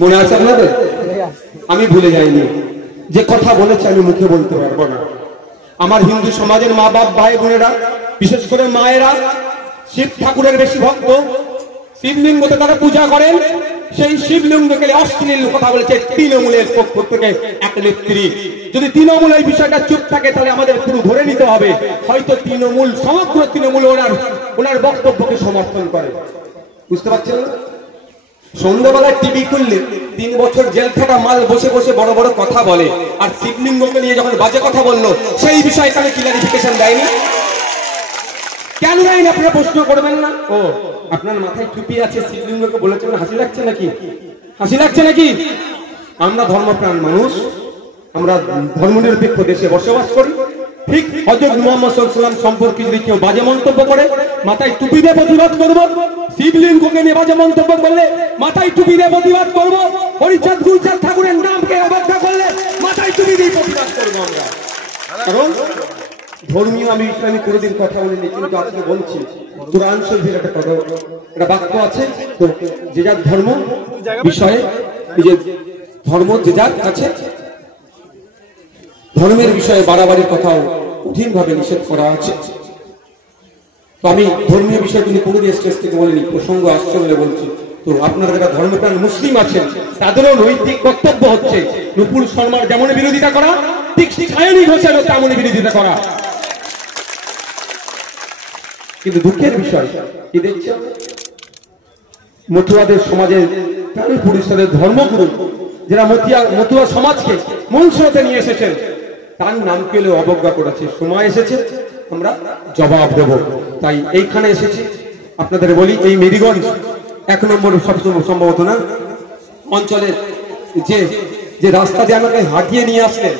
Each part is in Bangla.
মনে আছে আপনাদের? আমি ভুলে যাইনি, যে কথা বলেছে আমি মুখে বলতে পারবো না। আমার হিন্দু সমাজের মা বাপ ভাই বোনেরা, বিশেষ করে মায়েরা শিব ঠাকুরের বেশি ভক্ত, শিবলিঙ্গতে তারা পূজা করেন। সেই শিবলিঙ্গকে অশ্লীল কথা বলেছে তৃণমূলের পক্ষ থেকে এক নেত্রী। যদি তৃণমূল এই বিষয়টা চুপ থাকে তাহলে আমাদের পুরো ধরে নিতে হবে হয়তো তৃণমূল, সমগ্র তৃণমূল ওনার বক্তব্যকে সমর্থন করে। বুঝতে পারছেন না? সন্ধ্যাবেলায় টিভি খুললে 3 বছর জেল থাকা মাল বসে বসে বড় বড় কথা বলে, আর শিবলিঙ্গকে নিয়ে যখন বাজে কথা বললো সেই বিষয়টা ক্লিয়ারিফিকেশন দেয়নি। কেন দেয়নি আপনারা প্রশ্ন করবেন না? ও আপনার মাথায় টুপি আছে, শিবলিঙ্গকে বলেছেন, হাসি লাগছে নাকি? হাসি লাগছে নাকি? আমরা ধর্মপ্রাণ মানুষ, আমরা ধর্মনিরপেক্ষ দেশে বসবাস করি। ঠিক হযরত মুহাম্মদ সাল্লাল্লাহু আলাইহি ওয়াসাল্লাম সম্পর্কে যদি কেউ বাজে মন্তব্য করে মাথায় টুপি দিয়ে প্রতিবাদ করব। শিবলিঙ্গকে নিয়ে বাজে মন্তব্য করলে মাথায় টুপি দিয়ে প্রতিবাদ করব। হরিচাঁদ গুরচাঁদ ঠাকুরের নামকে অবজ্ঞা করলে মাথায় টুপি দিয়ে প্রতিবাদ করব আমরা। কারণ ধর্মীয়, আমি ইসলামিক কোনোদিন কথা বলিনি, কিন্তু আজকে বলছি। কুরআন শরীফের একটা কথা, একটা বাক্য আছে, তো যে যার ধর্ম বিষয়ে, যে ধর্ম যে যার কাছে, ধর্মের বিষয়ে বাড়াবাড়ির কথাও কঠিনভাবে নিষেধ করা আছে। তো আমি ধর্মীয় বিষয়গুলি কোনোদিন স্টেজ থেকে বলিনি, প্রসঙ্গ আসছে বলে বলছি। তো আপনারা যারা ধর্মপ্রাণ মুসলিম আছেন তাদেরও নৈতিক কর্তব্য হচ্ছে নুপুর শর্মার যেমন বিরোধিতা করা, ঠিক সায়নী ঘোষেরও তেমনই বিরোধিতা করা। কিন্তু দুঃখের বিষয় কি দেখছি, মতুয়াদের সমাজের প্রাণ পরিষদের ধর্মগুরু যারা মতুয়া সমাজকে মূল স্রোতে নিয়ে এসেছেন তার নাম পেলেও অবজ্ঞা করেছে। সময় এসেছে আমরা জবাব দেব। তাই এইখানে এসেছি। আপনাদের বলি, এই মেরিগঞ্জ 1 নম্বর সবসময় সম্ভবত না অঞ্চলের যে রাস্তা দিয়ে আমাকে হাঁটিয়ে নিয়ে আসলেন,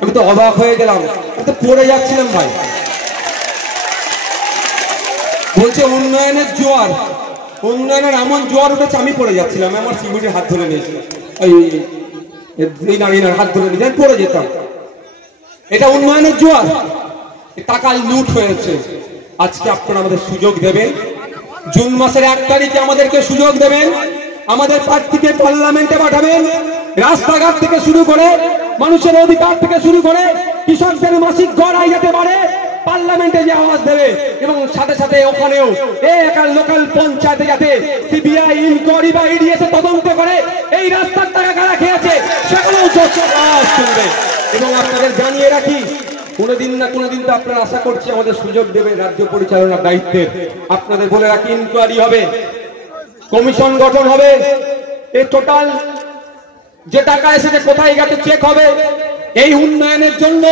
আমি তো অবাক হয়ে গেলাম। আমি তো পড়ে যাচ্ছিলাম ভাই। বলছে উন্নয়নের জোয়ার, উন্নয়নের এমন জোয়ার উঠেছে আমি পড়ে যাচ্ছিলাম। আমার সিকিউরিটির হাত ধরে নিয়েছিলাম, এই নারীর হাত ধরে নিয়ে পড়ে যেতাম। এটা উন্নয়নের জোয়ার, টাকা লুট হয়েছে। আজকে আপনারা আমাদের সুযোগ দেবেন, জুন মাসের 1 তারিখে আমাদেরকে সুযোগ দেবেন, আমাদের প্রার্থীকে পার্লামেন্টে পাঠাবেন। রাস্তাঘাট থেকে শুরু করে মানুষের অধিকার থেকে শুরু করে কৃষকদের মাসিক গড় আয় যেতে পারে পার্লামেন্টে যে আওয়াজ দেবে, এবং সাথে সাথে ওখানেও লোকাল পঞ্চায়েতে যাতে সিবিআই ইনকোয়ারি বা ইডি এসে তদন্ত করে এই রাস্তার টাকা কারা খেয়েছে সেখানেও আওয়াজ তুলবে। এবং আপনাদের জানিয়ে রাখি, কোনোদিন না কোনোদিন তো আপনারা আশা করছি আমাদের সুযোগ দেবে রাজ্য পরিচালনার দায়িত্বের। আপনাদের বলে রাখি, ইনকোয়ারি হবে, কমিশন গঠন হবে, এই টোটাল যে টাকা এসেছে কোথায় গেছে চেক হবে। এই উন্নয়নের জন্য,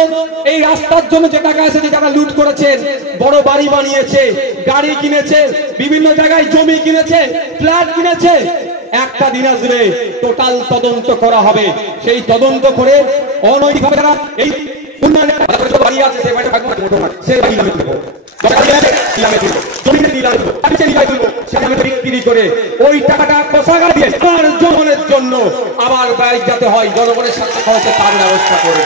এই রাস্তার জন্য যে টাকা এসেছে, যারা লুট করেছেন, বড় বাড়ি বানিয়েছে, গাড়ি কিনেছে, বিভিন্ন জায়গায় জমি কিনেছে, ফ্ল্যাট কিনেছে, একটা দিন আসবে টোটাল তদন্ত করা হবে। সেই তদন্ত করে অনৈতিকভাবে যারা এই উন্নয়নের বাড়ি আছে সেই বাড়ি থাকবে সেই বাড়ি বিক্রি করে ওই টাকাটা কোষাগার দিয়ে জনগণের জন্য আবার ব্যয় যাতে হয়, জনগণের সাথে খরচে তার ব্যবস্থা করে।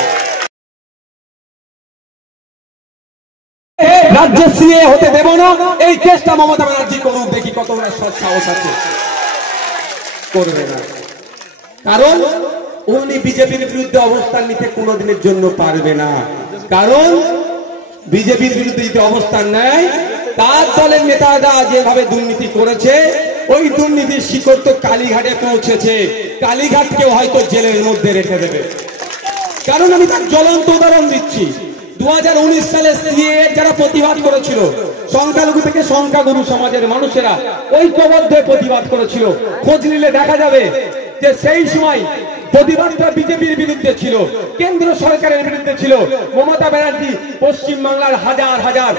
রাজ্যে সিএ হতে দেব না, এই চেষ্টা মমতা ব্যানার্জি করুক, দেখি কত সাহস আছে। করবে না, কারণ উনি বিজেপির বিরুদ্ধে অবস্থান নিতে কোনোদিনের জন্য পারবে না। কারণ বিজেপির বিরুদ্ধে যদি অবস্থান নেয়, তার দলের নেতারা যেভাবে দুর্নীতি করেছে, ওই দুর্নীতির শিকড় তো কালীঘাটে পৌঁছেছে। কালীঘাটকেও হয়তো জেলের মধ্যে রেখে দেবে। কারণ আমি তার জ্বলন্ত উদাহরণ দিচ্ছি। 2019 সালে সিএ যারা প্রতিবাদ করেছিল, সংখ্যালঘু থেকে সংখ্যাগুরু সমাজের মানুষেরা ঐক্যবদ্ধ প্রতিবাদ করেছিল। খোঁজ নিলে দেখা যাবে যে সেই সময় প্রতিবাদটা বিজেপির বিরুদ্ধে ছিল, কেন্দ্র সরকারের বিরুদ্ধে ছিল। মমতা ব্যানার্জি পশ্চিমবাংলার হাজার হাজার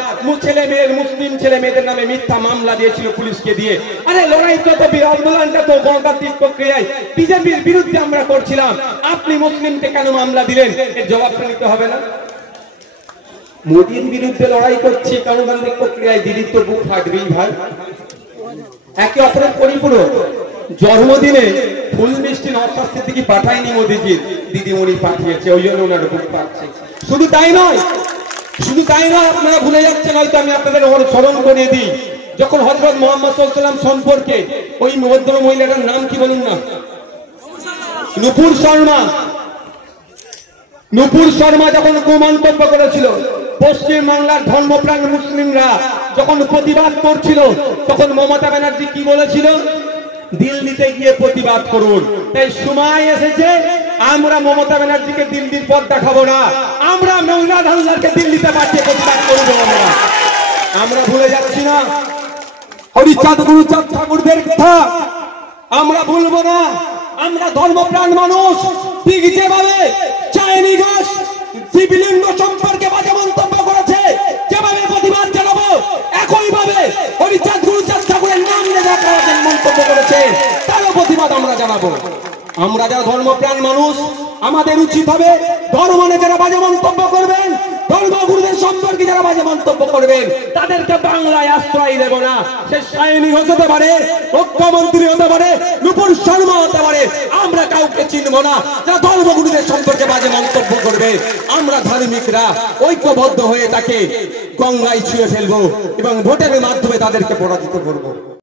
মুসলিম ছেলে মেয়েদের নামে মিথ্যা মামলা দিয়েছিল পুলিশকে দিয়ে। আরে লড়াইটা তো আন্দোলনটা তো গণতান্ত্রিক প্রক্রিয়ায় বিজেপির বিরুদ্ধে আমরা করছিলাম, আপনি মুসলিমকে কেন মামলা দিলেন? এর জবাবটা নিতে হবে না? মোদীর বিরুদ্ধে লড়াই করছি গণতান্ত্রিক প্রক্রিয়ায়, দিদির তো বুক ফাটবেই ভাই। একে অপরের পরিপূরক। জন্মদিনে ফুল মিষ্টি নওশাদ সিদ্দিকী পাঠায়নি মোদীজির, দিদিমণি পাঠিয়েছে, ওই জন্য ওনার বুক পাচ্ছে। শুধু তাই নয়, আপনারা ভুলে যাচ্ছেন, হয়তো আমি আপনাদের স্মরণ করিয়ে দিই। যখন হযরত মুহাম্মদ সাল্লাল্লাহু আলাইহি ওয়াসাল্লাম সম্পর্কে ওই ভদ্র মহিলাটার নাম কি বলুন না, নূপুর শর্মা, নূপুর শর্মা যখন কুমন্তব্য করেছিল, পশ্চিম বাংলার ধর্মপ্রাণ মুসলিমরা যখন প্রতিবাদ করছিল, তখন মমতা ব্যানার্জি কি বলেছিল? দিল্লিতে গিয়ে প্রতিবাদ করুন। তাই সময় এসেছে, আমরা মমতা ব্যানার্জিকে দিল্লির পথ দেখাবো না, আমরা মৌলানা হালদারকে দিল্লিতে পাঠিয়ে প্রতিবাদ করবো। আমরা ভুলে যাচ্ছি না হরিচাঁদ গুরুচাঁদ ঠাকুরদের কথা, আমরা ভুলবো না। আমরা ধর্মপ্রাণ মানুষ, ঠিক যেভাবে চায়নি ঘোষ শিবলিঙ্গ সম্পর্কে বাজে মন্তব্য করেছে, যেভাবে প্রতিবাদ জানাবো, একইভাবে হরিচাঁদ গুরুচাঁদ ঠাকুরের নাম নিয়ে মন্তব্য করেছে, তারও প্রতিবাদ আমরা জানাবো। আমরা যারা ধর্মপ্রাণ মানুষ, আমাদের উচিত হবে ধর্ম নিয়ে যারা বাজে মন্তব্য করবেন, ধর্মগুরুদের সম্পর্কে যারা বাজে মন্তব্য করবেন, তাদেরকে বাংলায় আশ্রয় দেব না। সে সায়নী হতে পারে, মুখ্যমন্ত্রী হতে পারে, নূপুর শর্মা হতে পারে, আমরা কাউকে চিনব না যারা ধর্মগুরুদের সম্পর্কে বাজে মন্তব্য করবে। আমরা ধার্মিকরা ঐক্যবদ্ধ হয়ে তাকে গঙ্গায় ছুঁয়ে ফেলবো এবং ভোটের মাধ্যমে তাদেরকে পরাজিত করবো।